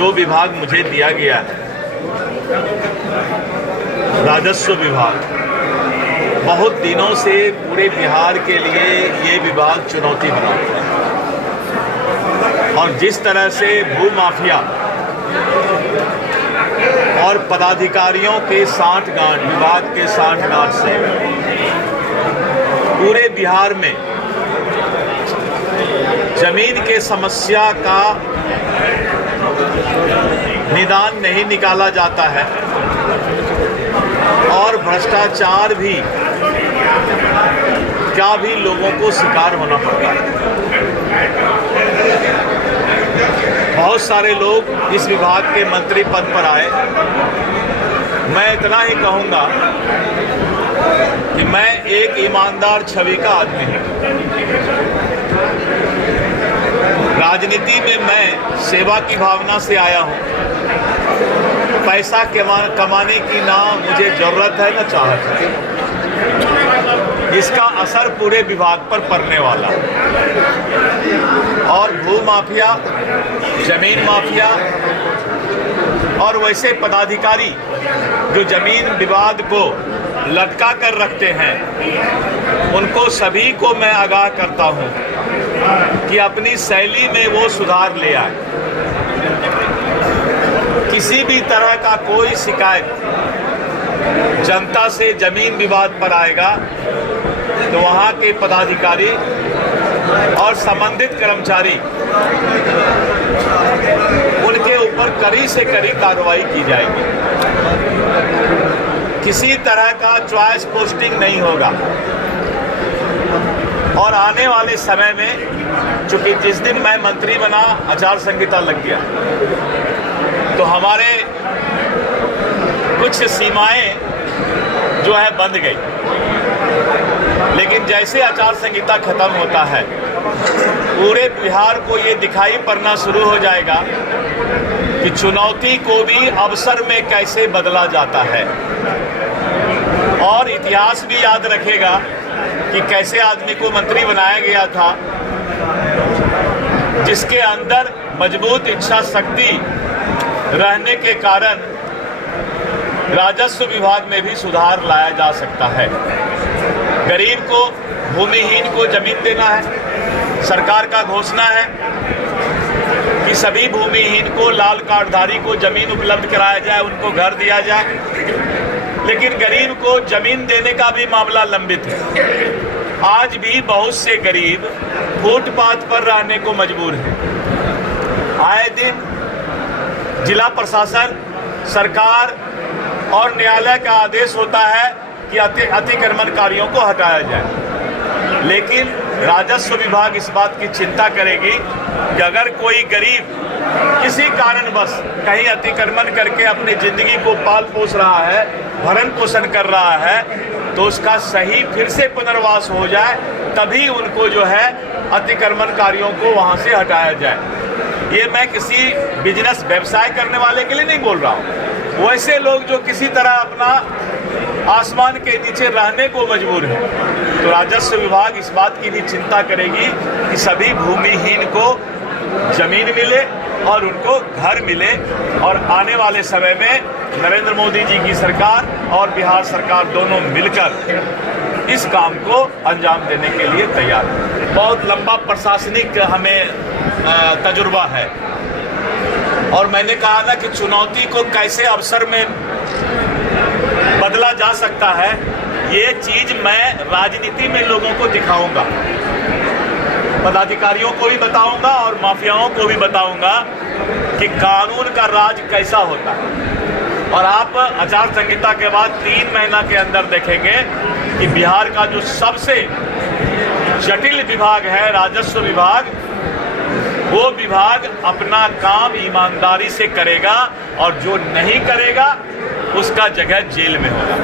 जो विभाग मुझे दिया गया है, राजस्व विभाग, बहुत दिनों से पूरे बिहार के लिए ये विभाग चुनौती बना हुआ है। और जिस तरह से भू माफिया और पदाधिकारियों के सांठगांठ, विभाग के सांठगांठ से पूरे बिहार में जमीन के समस्या का निदान नहीं निकाला जाता है और भ्रष्टाचार भी क्या भी लोगों को शिकार होना पड़ता है। बहुत सारे लोग इस विभाग के मंत्री पद पर आए। मैं इतना ही कहूंगा कि मैं एक ईमानदार छवि का आदमी हूं। राजनीति में मैं सेवा की भावना से आया हूं। पैसा कमाने की ना मुझे जरूरत है ना चाहत है। इसका असर पूरे विभाग पर पड़ने वाला और भू माफिया, जमीन माफिया और वैसे पदाधिकारी जो जमीन विवाद को लटका कर रखते हैं, उनको सभी को मैं आगाह करता हूं कि अपनी शैली में वो सुधार ले आए। किसी भी तरह का कोई शिकायत जनता से जमीन विवाद पर आएगा तो वहां के पदाधिकारी और संबंधित कर्मचारी, उनके ऊपर कड़ी से कड़ी कार्रवाई की जाएगी। किसी तरह का चॉइस पोस्टिंग नहीं होगा। और आने वाले समय में, चूंकि जिस दिन मैं मंत्री बना आचार संहिता लग गया, तो हमारे कुछ सीमाएं जो है बंद गई। लेकिन जैसे आचार संहिता खत्म होता है, पूरे बिहार को ये दिखाई पड़ना शुरू हो जाएगा कि चुनौती को भी अवसर में कैसे बदला जाता है। और इतिहास भी याद रखेगा कि कैसे आदमी को मंत्री बनाया गया था, जिसके अंदर मजबूत इच्छा शक्ति रहने के कारण राजस्व विभाग में भी सुधार लाया जा सकता है। गरीब को, भूमिहीन को जमीन देना है। सरकार का घोषणा है कि सभी भूमिहीन को, लाल कार्डधारी को जमीन उपलब्ध कराया जाए, उनको घर दिया जाए। लेकिन गरीब को जमीन देने का भी मामला लंबित है। आज भी बहुत से गरीब फुटपाथ पर रहने को मजबूर हैं। आए दिन जिला प्रशासन, सरकार और न्यायालय का आदेश होता है कि अतिक्रमणकारियों को हटाया जाए। लेकिन राजस्व विभाग इस बात की चिंता करेगी कि अगर कोई गरीब किसी कारणवश कहीं अतिक्रमण करके अपनी जिंदगी को पाल पोस रहा है, भरण पोषण कर रहा है, तो उसका सही फिर से पुनर्वास हो जाए, तभी उनको जो है अतिक्रमणकारियों को वहां से हटाया जाए। ये मैं किसी बिजनेस व्यवसाय करने वाले के लिए नहीं बोल रहा हूँ। वैसे लोग जो किसी तरह अपना आसमान के नीचे रहने को मजबूर है, तो राजस्व विभाग इस बात की भी चिंता करेगी कि सभी भूमिहीन को जमीन मिले और उनको घर मिले। और आने वाले समय में नरेंद्र मोदी जी की सरकार और बिहार सरकार दोनों मिलकर इस काम को अंजाम देने के लिए तैयार है। बहुत लंबा प्रशासनिक हमें तजुर्बा है और मैंने कहा ना कि चुनौती को कैसे अवसर में बदला जा सकता है, ये चीज मैं राजनीति में लोगों को दिखाऊंगा, पदाधिकारियों को भी बताऊंगा और माफियाओं को भी बताऊंगा कि कानून का राज कैसा होता है। और आप आचार संहिता के बाद 3 महीना के अंदर देखेंगे कि बिहार का जो सबसे जटिल विभाग है, राजस्व विभाग, वो विभाग अपना काम ईमानदारी से करेगा और जो नहीं करेगा उसका जगह जेल में होगा।